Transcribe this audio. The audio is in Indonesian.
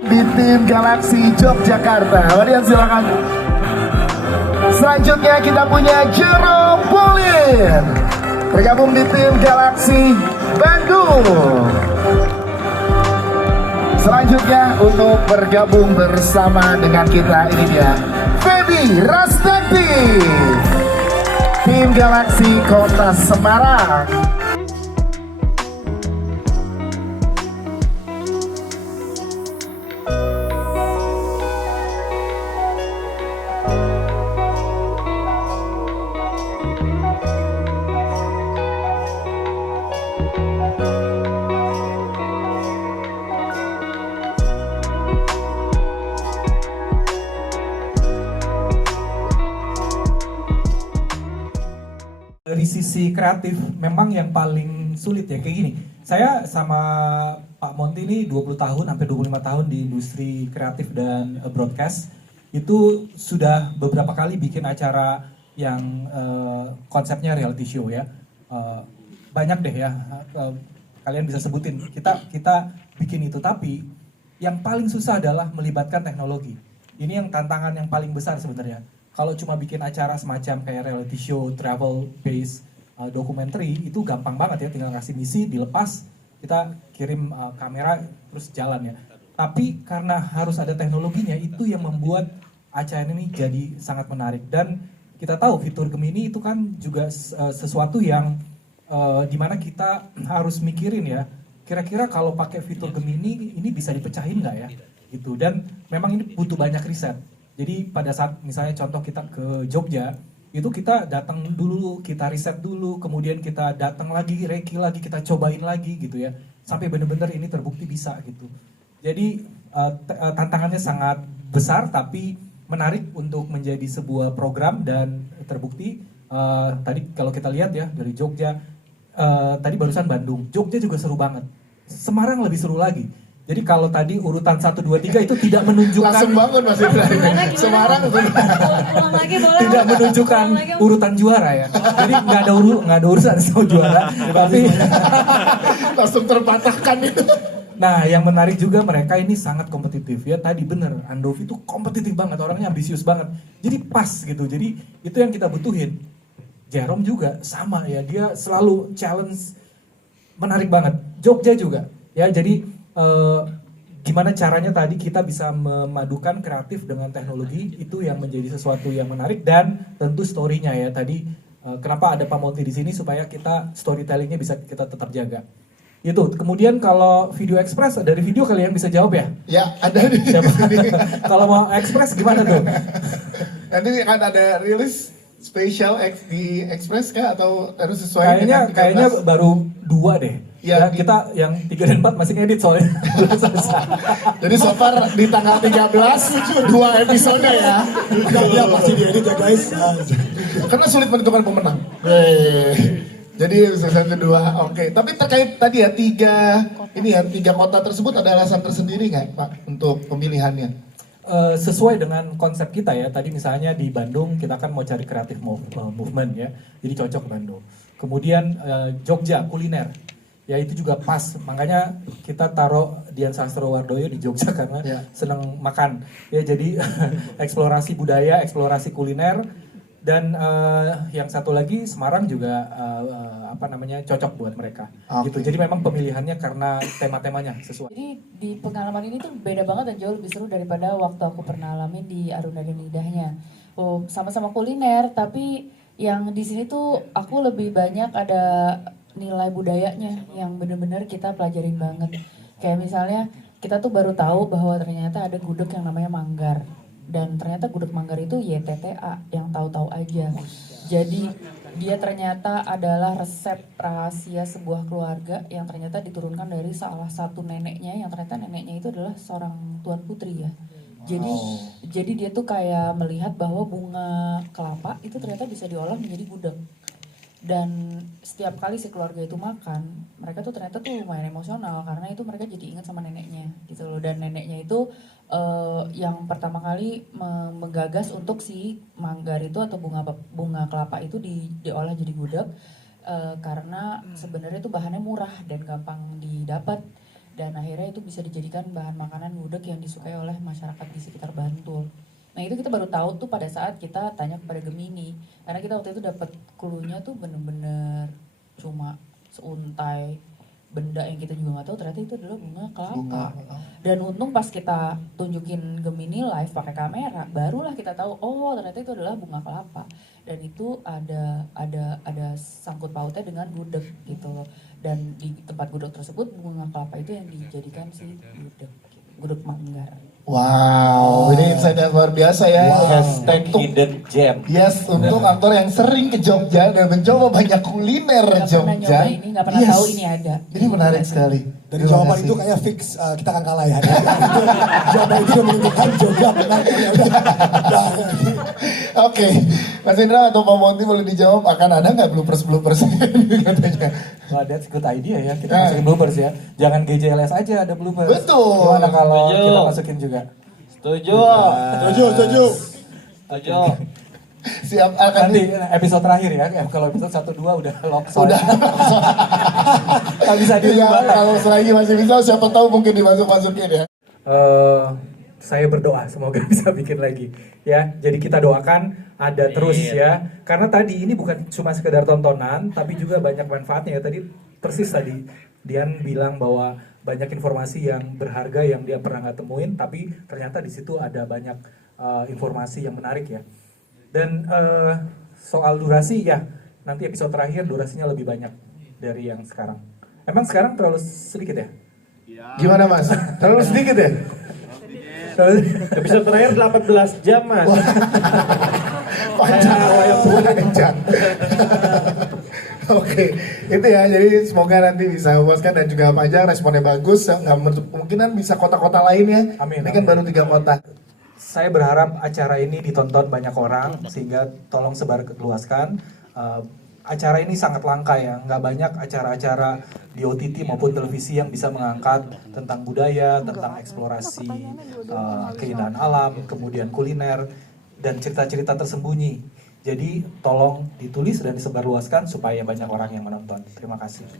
Di tim Galaxy Yogyakarta. Kemudian silakan. Selanjutnya kita punya Jerome Pauline, bergabung di tim Galaxy Bandung. Selanjutnya untuk bergabung bersama dengan kita ini dia Feby Rastati, tim Galaxy Kota Semarang. Dari sisi kreatif memang yang paling sulit ya kayak gini. Saya sama Pak Monty ini 20 tahun, hampir 25 tahun di industri kreatif dan broadcast. Itu sudah beberapa kali bikin acara yang konsepnya reality show ya. Banyak deh ya, kalian bisa sebutin. Kita bikin itu, tapi yang paling susah adalah melibatkan teknologi. Ini yang tantangan yang paling besar sebenarnya. Kalau cuma bikin acara semacam kayak reality show, travel based, documentary, itu gampang banget ya, tinggal kasih misi, dilepas, kita kirim kamera, terus jalan ya. Tapi karena harus ada teknologinya, itu yang membuat acara ini jadi sangat menarik. Dan kita tahu fitur Gemini itu kan juga sesuatu yang dimana kita harus mikirin ya, kira-kira kalau pakai fitur Gemini ini bisa dipecahin nggak ya? Gitu. Dan memang ini butuh banyak riset. Jadi pada saat misalnya contoh kita ke Jogja, itu kita datang dulu, kita riset dulu, kemudian kita datang lagi, reki lagi, kita cobain lagi gitu ya. Sampai benar-benar ini terbukti bisa gitu. Jadi tantangannya sangat besar tapi menarik untuk menjadi sebuah program dan terbukti. Tadi kalau kita lihat ya dari Jogja, tadi barusan Bandung, Jogja juga seru banget. Semarang lebih seru lagi. Jadi kalau tadi urutan 1, 2, 3 itu tidak menunjukkan Langsung bangun Mas Ibrahim. Semarang tidak menunjukkan urutan juara ya. Jadi nggak ada urusan sama juara, tapi langsung terpatahkan itu. nah yang menarik juga mereka ini sangat kompetitif ya. Tadi bener, Andovi itu kompetitif banget, orangnya ambisius banget. Jadi pas gitu. Jadi itu yang kita butuhin. Jerome juga sama ya, dia selalu challenge, menarik banget. Jogja juga ya. Jadi gimana caranya tadi kita bisa memadukan kreatif dengan teknologi, itu yang menjadi sesuatu yang menarik. Dan tentu story-nya ya tadi, kenapa ada Pak Monty di sini supaya kita storytelling-nya bisa kita tetap jaga. Itu. Kemudian kalau video express, dari video kalian bisa jawab ya? Ya, ada di sini. Kalau mau express gimana tuh? Nanti akan ada rilis spesial di Express kah atau harus sesuai dengan 13? Kayaknya baru 2 deh. Ya, kita yang 3 dan 4 masih ngedit soalnya. Jadi so far di tanggal 13 2 episode ya. Ya pasti diedit ya guys. Karena sulit menentukan pemenang. Jadi season kedua, oke. Tapi terkait tadi ya 3 kota tersebut ada alasan tersendiri nggak Pak untuk pemilihannya? Sesuai dengan konsep kita ya. Tadi misalnya di Bandung kita kan mau cari kreatif movement ya. Jadi cocok Bandung. Kemudian Jogja kuliner. Ya itu juga pas, makanya kita taruh Dian Sastrowardoyo di Jogja karena senang makan. Ya jadi eksplorasi budaya, eksplorasi kuliner. Dan yang satu lagi Semarang juga cocok buat mereka. Gitu. Jadi memang pemilihannya karena tema-temanya sesuai. Jadi di pengalaman ini tuh beda banget dan jauh lebih seru daripada waktu aku pernah alamin di Aruna dan Indahnya. Oh, sama-sama kuliner, tapi yang di sini tuh aku lebih banyak ada nilai budayanya yang bener-bener kita pelajarin banget. Kayak misalnya kita tuh baru tahu bahwa ternyata ada gudeg yang namanya manggar. Dan ternyata gudeg manggar itu YTTA, yang tahu-tahu aja. Jadi dia ternyata adalah resep rahasia sebuah keluarga yang ternyata diturunkan dari salah satu neneknya, yang ternyata neneknya itu adalah seorang tuan putri ya. Jadi dia tuh kayak melihat bahwa bunga kelapa itu ternyata bisa diolah menjadi gudeg. Dan setiap kali si keluarga itu makan, mereka tuh ternyata tuh lumayan emosional karena itu mereka jadi ingat sama neneknya gitu loh. Dan neneknya itu yang pertama kali menggagas untuk si manggar itu atau bunga kelapa itu diolah jadi gudeg karena sebenarnya itu bahannya murah dan gampang didapat. dan akhirnya itu bisa dijadikan bahan makanan gudeg yang disukai oleh masyarakat di sekitar Bantul. Nah itu kita baru tahu tuh pada saat kita tanya kepada Gemini, karena kita waktu itu dapat clue-nya tuh bener-bener cuma seuntai benda yang kita juga nggak tahu, ternyata itu adalah bunga kelapa. Dan untung pas kita tunjukin Gemini live pakai kamera, barulah kita tahu oh ternyata itu adalah bunga kelapa. Dan itu ada sangkut pautnya dengan gudeg gitu loh. Dan di tempat gudeg tersebut bunga kelapa itu yang dijadikan si gudeg Manggar. Wow, ini insight yang luar biasa ya. Hashtag hidden gem. Yes, untuk aktor yang sering ke Jogja dan mencoba banyak kuliner Nggak pernah Jogja. nyoba ini, nggak pernah tahu ini ada. Ini menarik sekali. Dari Terima jawaban kasih. itu kayak fix kita akan kalah ya. Jawaban itu udah menentukan Jogja menang. Ya udah. Oke, Mas Indra atau Pak Monty boleh dijawab, akan ada nggak bloopers katanya? Wah, that's good idea ya, kita masukin bloopers ya. Jangan GJLS aja ada bloopers. Betul. Gimana kalau Setuju. kita masukin juga? Setuju. Setuju. Setuju. Siap akan Nanti episode terakhir ya, kalau episode 1-2 udah lock Udah. Nggak bisa Iya, diubah. kalau selagi masih bisa, siapa tahu mungkin dimasukin ya. Saya berdoa semoga bisa bikin lagi ya. Jadi kita doakan ada terus ya. Karena tadi ini bukan cuma sekedar tontonan, tapi juga banyak manfaatnya ya. Tadi persis tadi Dian bilang bahwa banyak informasi yang berharga yang dia pernah nggak temuin, tapi ternyata di situ ada banyak informasi yang menarik ya. Dan soal durasi ya, nanti episode terakhir durasinya lebih banyak dari yang sekarang. Emang sekarang terlalu sedikit ya? Gimana Mas? Terlalu sedikit ya? Episode terakhir 18 jam, Mas. Panjang. Oke, itu ya. Jadi semoga nanti bisa memuaskan dan juga panjang, responnya bagus. Nggak menutup kemungkinan bisa kota-kota lain ya. Amin, Ini kan amin. baru 3 kota. Saya berharap acara ini ditonton banyak orang sehingga tolong sebarluaskan. Acara ini sangat langka ya, nggak banyak acara-acara di OTT maupun televisi yang bisa mengangkat tentang budaya, tentang eksplorasi keindahan alam, kemudian kuliner dan cerita-cerita tersembunyi. Jadi tolong ditulis dan disebarluaskan supaya banyak orang yang menonton. Terima kasih.